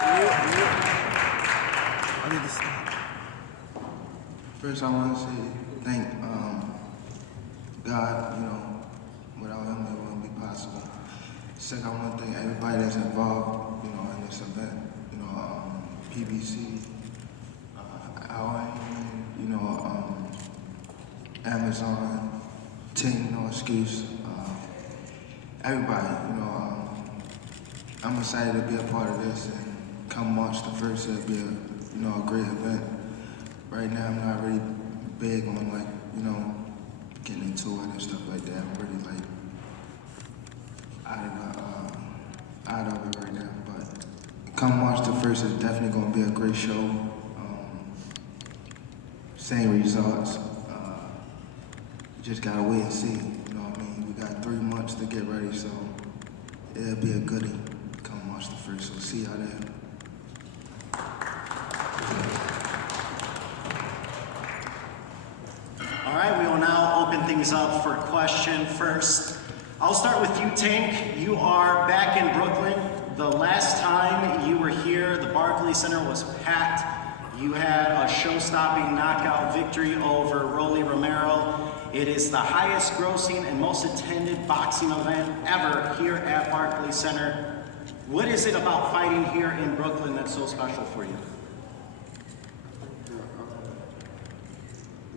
I need to stop. First, I want to say thank God. Without Him, it wouldn't be possible. Second, I want to thank everybody that's involved, in this event. PBC, Amazon, Team No Excuse, everybody. I'm excited to be a part of this, and come March the 1st, it'll be a great event. Right now, I'm not really big on getting into it and stuff like that. I'm really out of it right now. But come March the 1st, it's definitely gonna be a great show. Same results. Just gotta wait and see. You know what I mean? We got 3 months to get ready, so it'll be a goodie come March the 1st. So see y'all there. All right, we will now open things up for question first. I'll start with you, Tank. You are back in Brooklyn. The last time you were here, the Barclays Center was packed. You had a show-stopping knockout victory over Rolly Romero. It is the highest grossing and most attended boxing event ever here at Barclays Center. What is it about fighting here in Brooklyn that's so special for you?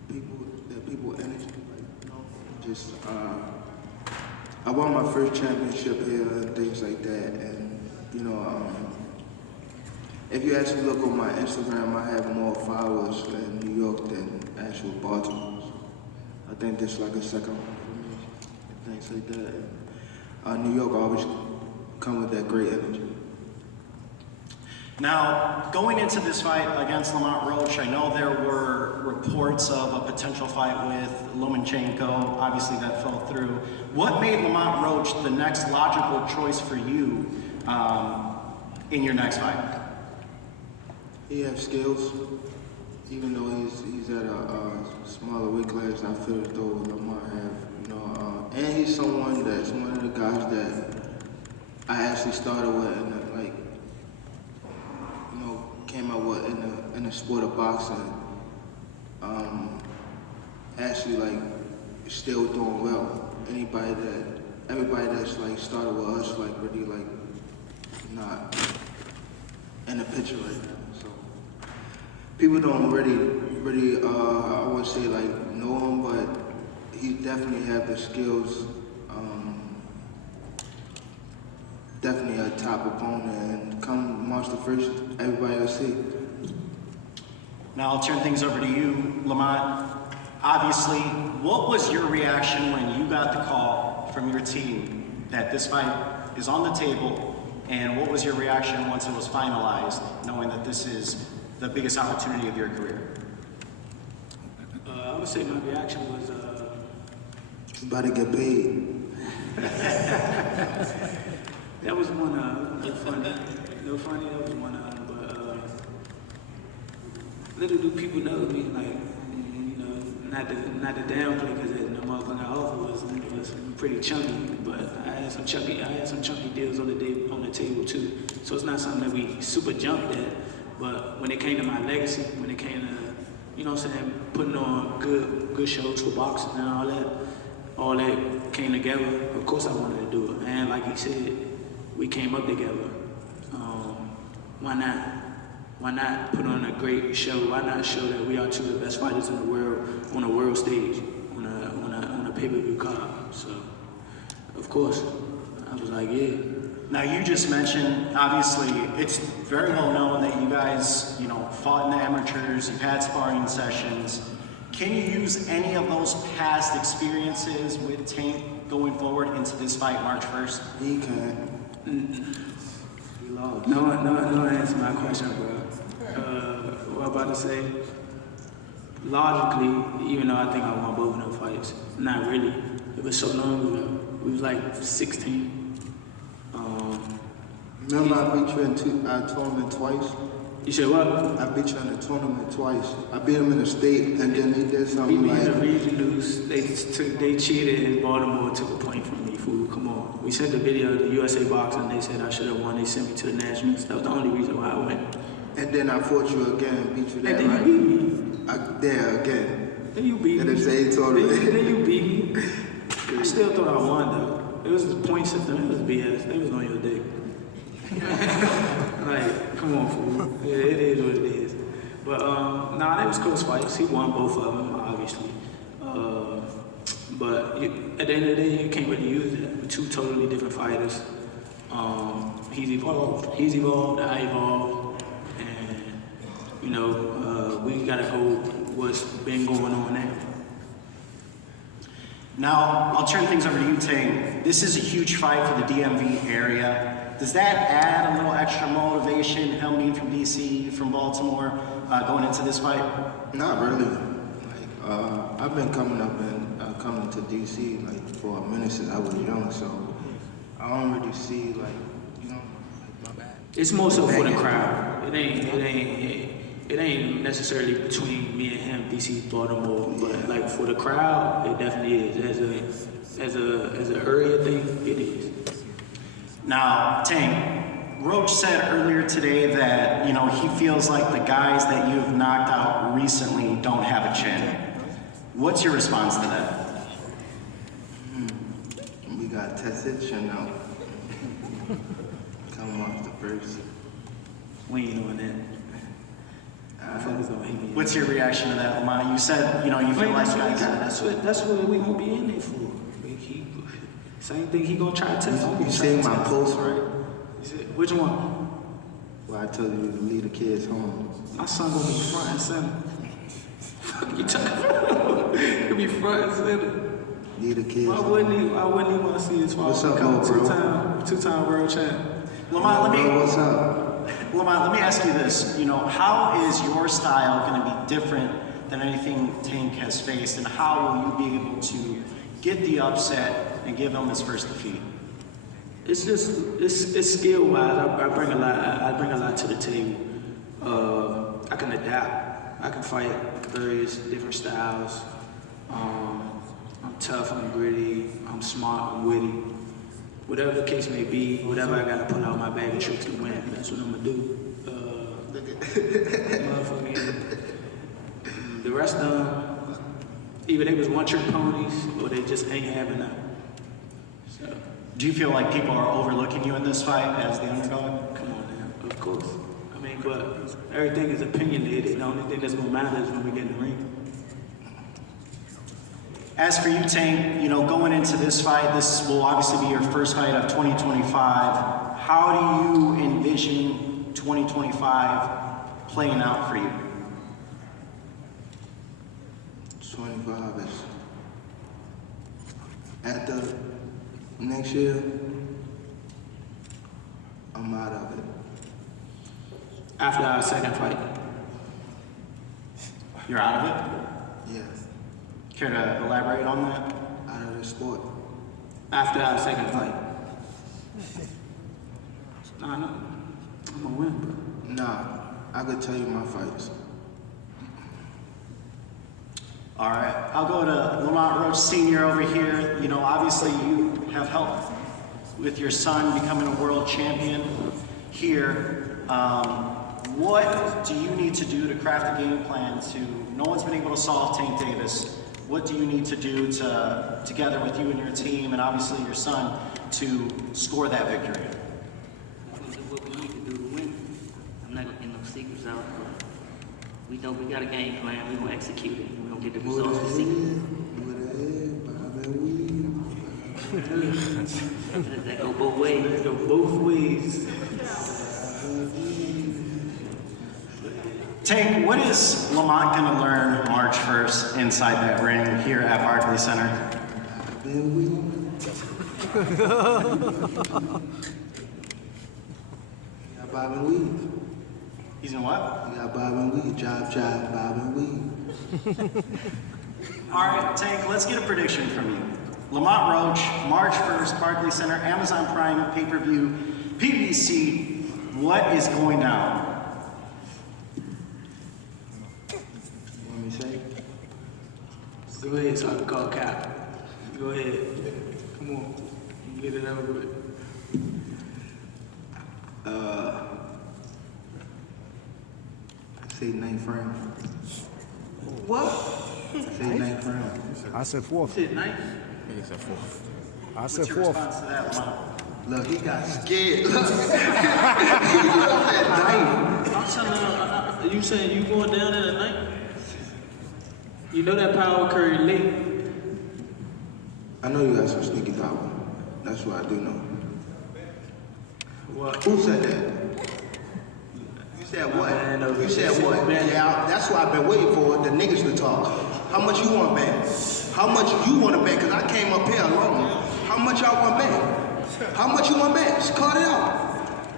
The people energy, I won my first championship here and things like that, and if you actually look on my Instagram, I have more followers in New York than actual Baltimore. So I think this is like a second one for me, and things like that. And, New York always come with that great energy. Now, going into this fight against Lamont Roach, I know there were reports of a potential fight with Lomachenko. Obviously, that fell through. What made Lamont Roach the next logical choice for you in your next fight? He has skills, even though he's at a smaller weight class. I feel as though Lamont have, and he's someone that's one of the guys that I actually started with, and came out with in the sport of boxing. Actually, still doing well. Everybody that's started with us, really not in the picture right now. So people don't really, I wouldn't say know him, but he definitely have the skills. Definitely a top opponent, and come March the 1st, everybody will see. Now I'll turn things over to you, Lamont. Obviously, what was your reaction when you got the call from your team that this fight is on the table, and what was your reaction once it was finalized, knowing that this is the biggest opportunity of your career? I would say my reaction was... About to get paid. That was one, no funny, that was one, but little do people know me, not the downplay, because the motherfucker I offer was pretty chunky, but I had some chunky deals on the table too. So it's not something that we super jumped at, but when it came to my legacy, when it came to, putting on good shows for boxing and all that came together, of course I wanted to do it. And like he said, we came up together. Why not? Why not put on a great show? Why not show that we are two of the best fighters in the world on a world stage, on a pay-per-view card? So, of course, I was like, yeah. Now you just mentioned, obviously, it's very well known that you guys, fought in the amateurs, you've had sparring sessions. Can you use any of those past experiences with Tank going forward into this fight March 1st? He can. He lost. No answer my question, bro. What I'm about to say, logically, even though I think I won both of them fights, not really. It was so long ago. We was 16. Remember I beat you in tournament twice? You said what? I beat you in the tournament twice. I beat him in the state, and then he did Beat something me in the like, regionals. They cheated in Baltimore, took a point from me, fool. Come on. We sent the video to USA Boxing. They said I should have won. They sent me to the nationals. That was the only reason why I went. and then I fought you again and beat you And there, then right? you beat me. There again. Then you beat In me. the same tournament. Then you beat me. I still thought I won though. It was the point system. It was BS. They was on your dick. Like, come on, fool. Yeah, it is what it is. But nah, they was close fights. He won both of them, obviously. But at the end of the day, you can't really use it. We're two totally different fighters. He's evolved. I evolved. And, you know, we gotta go what's been going on now. Now, I'll turn things over to you, Tank. This is a huge fight for the DMV area. Does that add a little extra motivation, him being from DC, from Baltimore, going into this fight? Not really. Like, I've been coming up and coming to DC like for a minute since I was young, so I don't really see like, you know, like my bad. It's more so for the crowd. It ain't necessarily between me and him, DC, Baltimore, but like for the crowd, it definitely is. As an area thing, it is. Now, Tank, Roach said earlier today that, you know, he feels like the guys that you have knocked out recently don't have a chin. What's your response to that? We got tested Chanel. Come off the first. We ain't on that. Motherfuckers don't hate me. What's your reaction to that, Lamont? You said, you know, you feel like guys... That's what we gonna be in there for. Same thing he gonna try to test. You seen my post, right? You said, which one? Well, I told you to leave the kids home. My son gonna be front and center. Fuck you talking about? He'll be front and center. Leave the kids Why home. wouldn't he want to see his father What's up, become bro? two-time world champ? Lamont, Bro, what's up? let me ask you this. You know, how is your style going to be different than anything Tank has faced, and how will you be able to get the upset and give him his first defeat? It's just it's skill wise. I bring a lot to the table. I can adapt. I can fight various different styles. I'm tough. I'm gritty. I'm smart. I'm witty. Whatever the case may be, whatever I gotta put out my bag of tricks to win, that's what I'm gonna do. Motherfucking, the rest of them, either they was one-trick ponies or they just ain't having none. So, Do you feel like people are overlooking you in this fight as the underdog? come on now, of course. I mean, but everything is opinionated. The only thing that's gonna matter is when we get in the ring. As for you, Tank, you know, going into this fight, this will obviously be your first fight of 2025. How do you envision 2025 playing out for you? 25 is at the next year. I'm out of it. After our second fight, You're out of it? Yes, Care to elaborate on that? out of the sport. after our second fight. Nah, no, I'm gonna win, bro. Nah, I could tell you my fights. All right, I'll go to Lamont Roach Sr. over here. You know, obviously you have helped with your son becoming a world champion here. What do you need to do to craft a game plan to, no one's been able to solve Tank Davis. What do you need to do to, together with you and your team and obviously your son, to score that victory? We'll do what we need to do to win. I'm not gonna get no secrets out, but we know we got a game plan. We're gonna execute it. We're gonna get the results we seek. That go both ways. Let's go both ways. Tank, what is Lamont gonna learn March 1st inside that ring here at Barclays Center? got bob and weave. He's in what? You got bob and weave. Job, bob and weave. All right, Tank, let's get a prediction from you. Lamont Roach, March 1st, Barclays Center, Amazon Prime, pay-per-view, PBC. What is going down? Go ahead, so I can call Cap. Go ahead. Come on. Get it over with. Say ninth round. What? Say ninth round. I said fourth. Shit, ninth? He said fourth. I What's said your fourth. response to that, Lamont? Look, he got scared. Look. He looked at ninth. I'm telling you, you saying you going down in the night? You know that power curry late. I know you got some sneaky power. That's what I do know. What? Who said that? You said what? You said what? Yeah, that's what I've been waiting for, the niggas to talk. How much you want to bet? How much you want to bet? Because I came up here alone. How much y'all want to bet? How much you want to bet? Just call it out.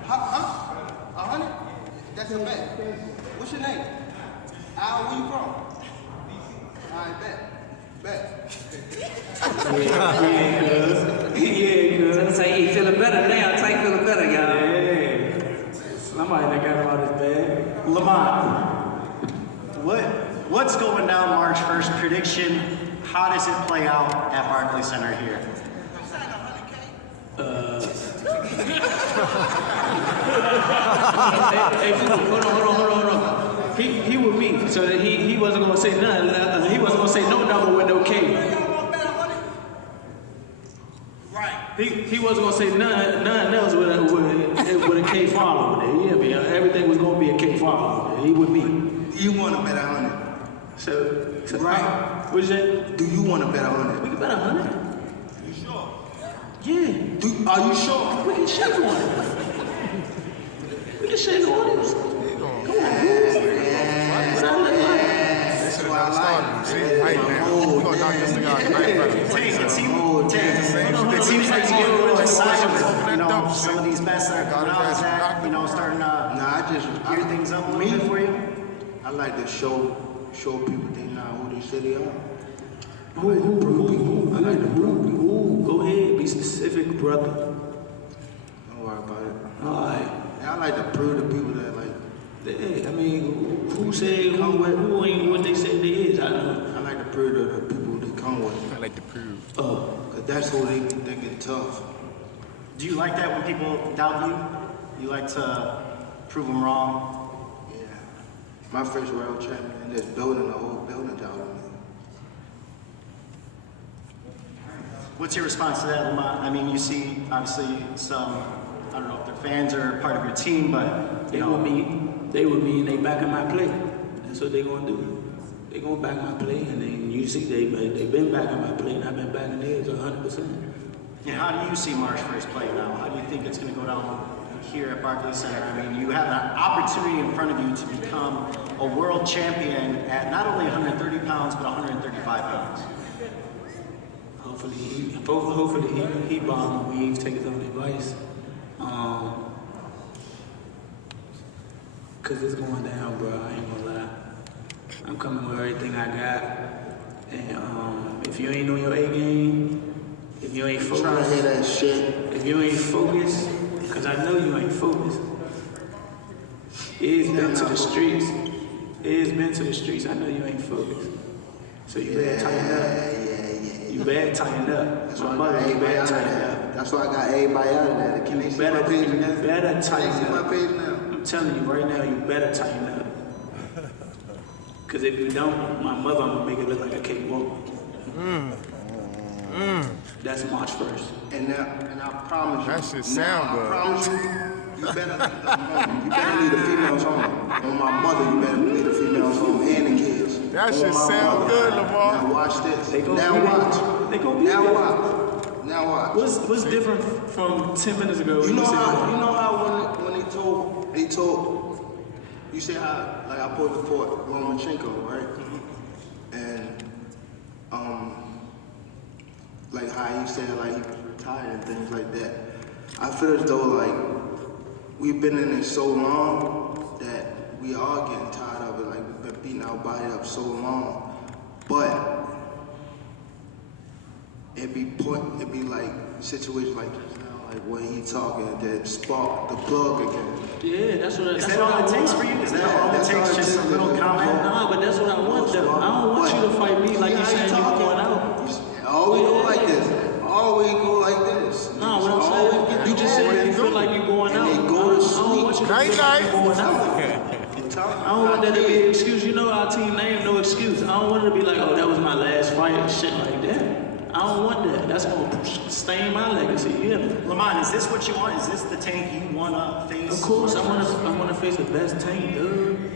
Huh? 100? That's a bet. What's your name? Al, where you from? All right, bet. Bet. Yeah, cuz. Say he feeling better now. Tank feeling better, y'all. Yeah. Somebody that got him out his bag. Lamont, what's going down March 1st? Prediction, how does it play out at Barclays Center here? Hey, hold on. He with me, so that he wasn't gonna say nothing. He wasn't gonna say no number with no K. He wasn't gonna say nothing else with a K follow with it. Yeah, man. Everything was gonna be a K follow with it. He with me. You want to bet 100? So Right. What is that? Do you want to bet 100? We can bet 100. You sure? Yeah. Are you sure? We can shake on it. We can shake on it. Come on, bro. What I look like? That's what I like. See, hype now. We're gonna knock this nigga out tonight, brother. It seems like you're a little excited with, some of these bets that are coming out. Is that, starting to Nah, I just gear things up a little bit for you? I like to show people they not who they say they are. I like to prove people. Go ahead, be specific, brother. Don't worry about it. All right. And I like to prove to people that like Yeah, I mean, who said who ain't what they said they is? I don't know. I like to prove to the people they come with. I like to prove. Oh, Cause that's who they think is tough. Do you like that when people doubt you? You like to prove them wrong? Yeah. My first world champion in this building, the whole building down me. What's your response to that, Lamont? I mean, you see, obviously, some, I don't know if their fans are part of your team, but, they with me, and they backing my play. That's what they gonna do. They gonna back my play, and then you see they been backing my play, and I've been backing theirs 100%. And how do you see March 1st play now? How do you think it's going to go down here at Barclays Center? I mean, you have an opportunity in front of you to become a world champion at not only 130 pounds, but 135 pounds. Hopefully he bombed me. Take his own advice. Cause it's going down, bro. I ain't gonna lie. I'm coming with everything I got. And if you ain't on your A game, if you ain't Trying to hear focused, that shit. if you ain't focused, cause I know you ain't focused. It's been to the streets. It's been to the streets. I know you ain't focused. So you better tighten up. You better tighten up. That's My why I mother, got you everybody better out of tighten there. up. That's why I got everybody out of there. Can they see my page now? You better Can they tighten see my up. page now? I'm telling you right now, you better tighten up. Cause if you don't, my mother gonna make it look like a cakewalk. That's March 1st. And I promise you. That shit sound good. I promise you, you better leave the females home. On my mother, you better leave the females home and the kids. That On shit my sound mother. good, Lamar. Now watch this. They gonna Now be watch. there. They gonna be Now there. watch. Now watch. What's different from 10 minutes ago? You know said how that? when they told you say how like I pulled the fort Lomachenko, right? And like how he said like he was retired and things like that. I feel as though like we've been in it so long that we are getting tired of it. Like we've been beating our body up so long, but it be like situations like this now, like when he talking that spark the plug again. Yeah, that's what. Is That's that what all I it takes want. for you? Is that Yeah, all it that's all takes? it Just a takes. little comment? Nah, but but that's what I want though. I don't want you to fight me like you saying you're going out. Always go like this. Always go like this. No, what I'm saying, you just said you feel like you're going out. And they go to I don't want you to Night, feel like night. you're going out. I don't want that to be an excuse. You know our team name, no excuse. I don't want it to be like, oh, that was my last fight and shit like that. I don't want that. That's gonna stain my legacy. You hear me? Lamont, is this what you want? Is this the Tank you wanna face? Of course, I wanna face the best Tank, dude.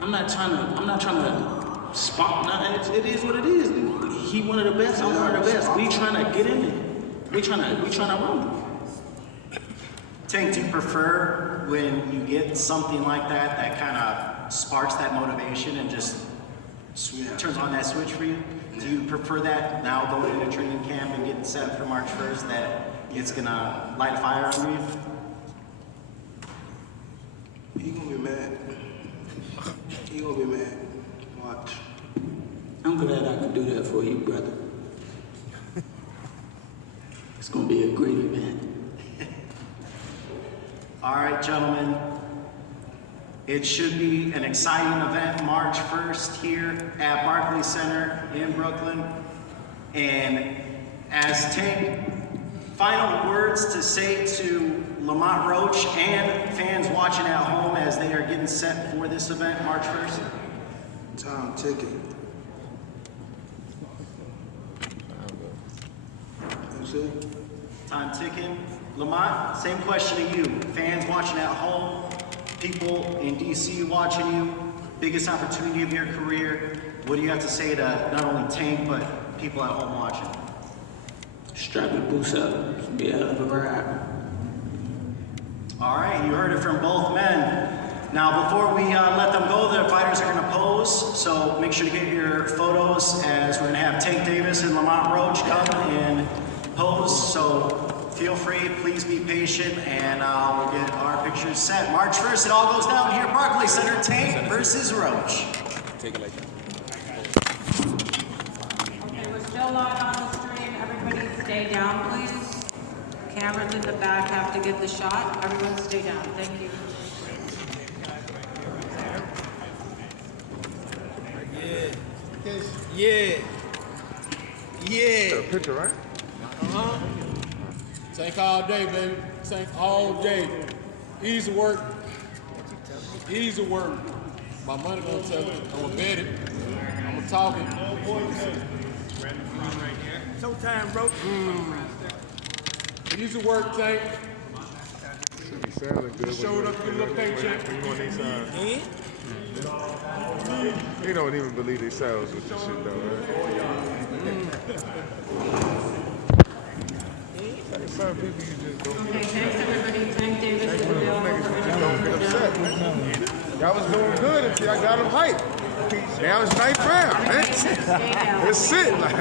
I'm not trying to spot nothing. It is what it is. He one of the best. I'm one of the best. We trying to get in there. We trying to run. Tank, do you prefer when you get something like that kind of sparks that motivation and just turns on that switch for you? Do you prefer that now going into training camp and getting set for March 1st that it's gonna light a fire under you? He gonna be mad. He gonna be mad. Watch. I'm glad I could do that for you, brother. It's gonna be a great event. All right, gentlemen. It should be an exciting event March 1st here at Barclays Center in Brooklyn. And as Tank, final words to say to Lamont Roach and fans watching at home as they are getting set for this event March 1st. Time ticking. That's it. Time ticking. Lamont, same question to you. Fans watching at home, people in DC watching you, biggest opportunity of your career. What do you have to say to not only Tank, but people at home watching? Strap your boots up. It's gonna be a hell of a ride. All right, you heard it from both men. Now, before we let them go, the fighters are going to pose, so make sure to get your photos as we're going to have Tank Davis and Lamont Roach come and pose. So feel free, please be patient, and we'll get our pictures set. March 1st, it all goes down here at Barclays Center, Tank versus Roach. Take it like that. Okay, we're still live on the stream. Everybody stay down, please. Cameras in the back have to get the shot. Everyone stay down. Thank you. Yeah. Picture, right? Tank all day, baby. Tank all day. Easy work. Easy work. My money gonna tell it. I'm gonna bet it. I'm gonna talk it. Showtime, bro. Easy work, Tank. Should be sounding good. Showed up your little paycheck. When you on these sides. He don't even believe he sells with this shit though, right? Some people you just don't Okay, thanks everybody. Tank Davis is available for don't get upset. Y'all was doing good until I got him hyped. Now it's ninth round, man. Stay down. It's it, like.